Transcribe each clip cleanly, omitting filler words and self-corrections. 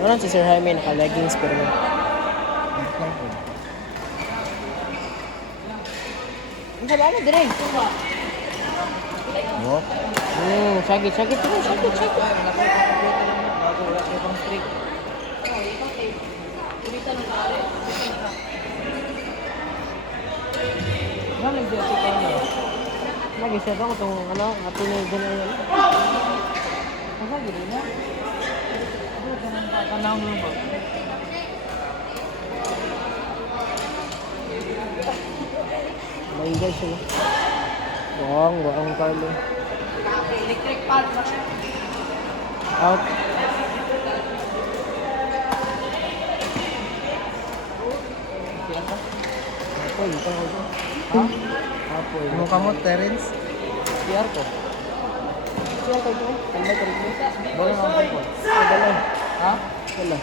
Ano si Sir Jaime naka-leggings pero ang sabi mo direk. Wop. Sagit. Lagi siya daw itong ano, ato na dyan na yan. Masa gini na? Ano, ganun pa, kanang mo ba? Maingay siya. Buang Carlo. Electric pan ba siya? Out. Apoy, ito ako. Ha? Apoy. Ano ka mo, Terence? PR ko. PR ko ito. Kalmay ko rin. Boleh naman po. Boleh. Ha? Wala.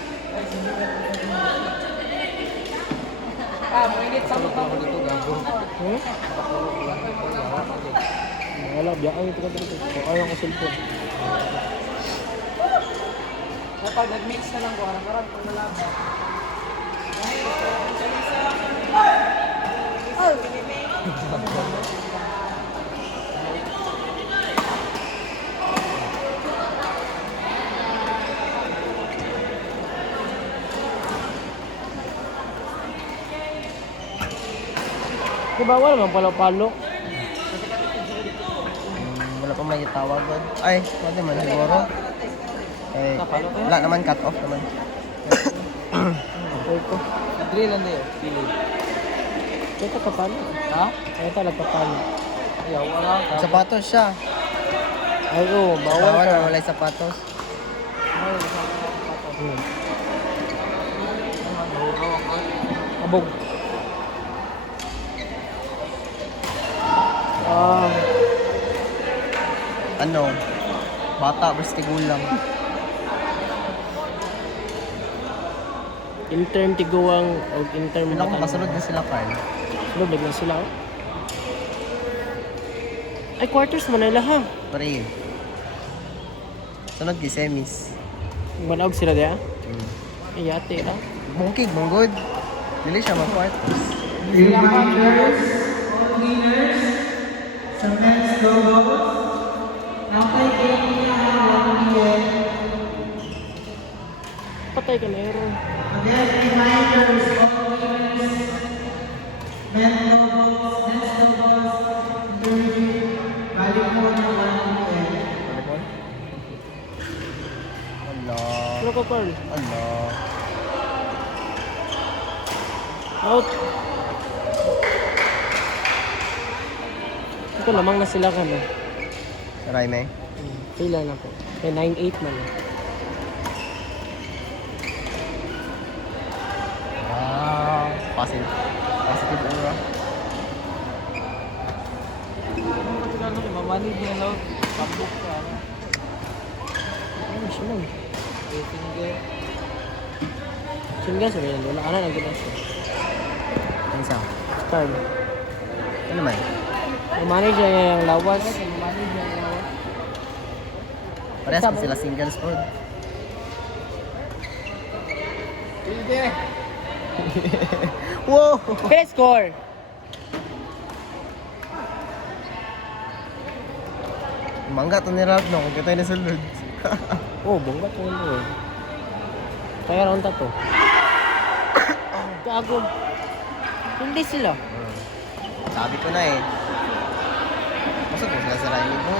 Mainit sa mukha ko dito, gago. Wala, biyaan ito ka dito. Ayaw ko cellphone. Kapag nag-mix na lang ko, harang-harang kung nalaban. Diba wala naman palo-palo? Wala pa may tawagan. Ay, wala man siguro. Eh, wala naman cut off naman. Okay ko. Drill lang dayo, pili. Ito kapalo. Ha? Ito nagpapalo. Ayaw, wala. Sapatos siya. Ay oo, bawal Bawal ka. na wala yung sapatos. Abog. Ah, Ano? Bata versus tigulang. intern tiguang o intern Wala kung kasunod na sila, Carl. Sunod na sila. Oh. Ay, quarters man nila ha. Pare. Sunod kay semis. Manawag sila diya. Ay, ate ha. Bungkig, bunggod. Dili siya mag-quarters. Reminders, cleaners, sa men's logos. Nampay kayo niya 1 p.m. Patay ka na error. Again, reminders, cleaners, men's logos, interview, balik mo na 1 p.m. Allah. Ano ka, Carl? Allah. Out. Ito lamang na sila ka no. Raime. Pila na po. Kaya 9-8 man. Wow. Positive. Positive aura. Mamani niya lang, pambuk ka. Ano siya man? Finger. Singga sa rin. Wala ka na nagkita siya. Ano siya? Star. Ano man? Manager niya yung lawas. Mamani niya lang. Parehas pa sila singles food. Hindi. Wow! Best score! Mangga to ni Ralph no, kung kita na sulod. Oh, bongga to yun. Kaya round to. Gago. Hindi sila. Sabi ko na eh. Masok mo sila sa Raime mo.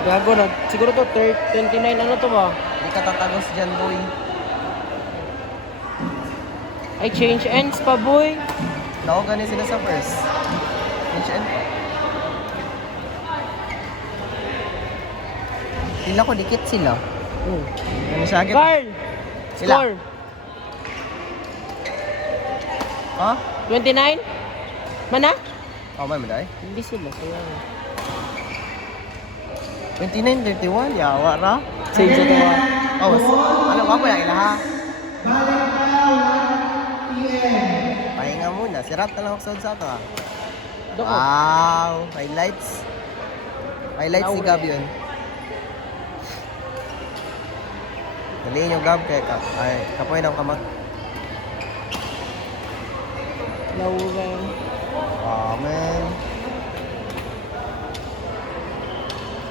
Gago na. Siguro to 29 ano to ba? Hindi ka tatagos dyan, boy. Ay, change ends pa, boy. Naogan sila sa first. HN pa. Sila ko, dikit sila. Ano siya agad? Carl! Sila. Score! Ha? 29? Mana? Oh, may maday. Hindi sila. Kaya... 29-31, yawa ra. Same sa tawa. Oh, ano ba po yung ilaha? Balik na 1 na. Si Rat na lang ako sa ato ah. Doko. Wow! Highlights. Highlights si Gab yun. Daliin yung Gab kaya ay, kapoy ng kamag. Laugan. Wow, man.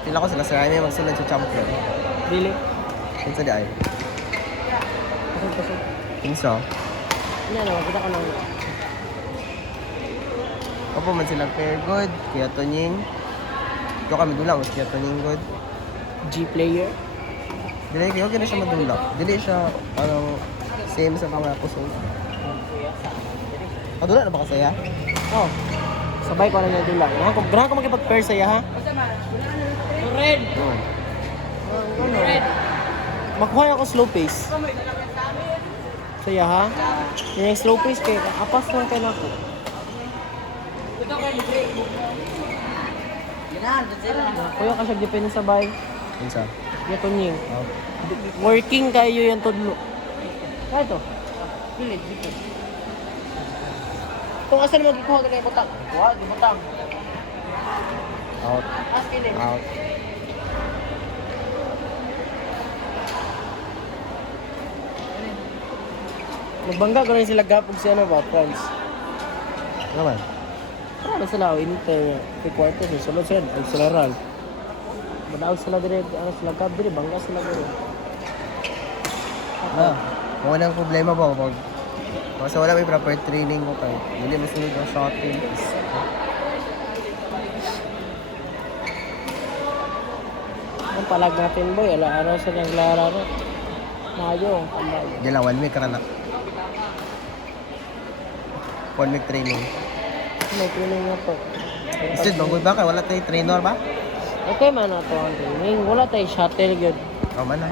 Pila ko sila sa Jaime magsunod sa champion. Dili. Kinsa di ay? Pasok. Kinsa? Ano, kita ka lang. Opo man sila pair good. Kaya Tonying. Ito kami dulang. Kaya Tonying good. G-player. Dili kayo na siya madula. Dili siya anong same sa mga kusog. Madula na ba kasaya? Oh. Sabay ko na niya dulang. Grahan ko makipag-pair sa'ya ha. Red. Oo. Red. Makuha ako slow pace. Saya ha? Yan yung slow pace kaya apas lang kayo na ako. Kuya ka siya depende sa bay. Kinsa? Yato niyo. Oh. Working kayo yan tudlo. Kaya ito. Pilit, dito. Kung asan mo gikuha ka na yung butang? Kuha, di butang. Out. As kilit. Out. Magbangga ko rin sila gapog si ano ba, Franz. Ano man? Ano sila, inintay nga. Kay kwarto, sulod sila, akseleral. Madaog sila dire, ano sila gap dire, bangga sila dire. Ah. Kung anong problema ba pag kasi wala may proper training ko kay hindi masunod ang shotting. Ang palag natin boy, ala-araw sa naglalaro. Mayo, ang palag. Di lang 1 week ka na. 1 week training. May training na to. Instead, bangoy ba ka? Wala tayo trainer ba? Okay man na to ang training. Wala tayo shuttle yun. Oh, man na.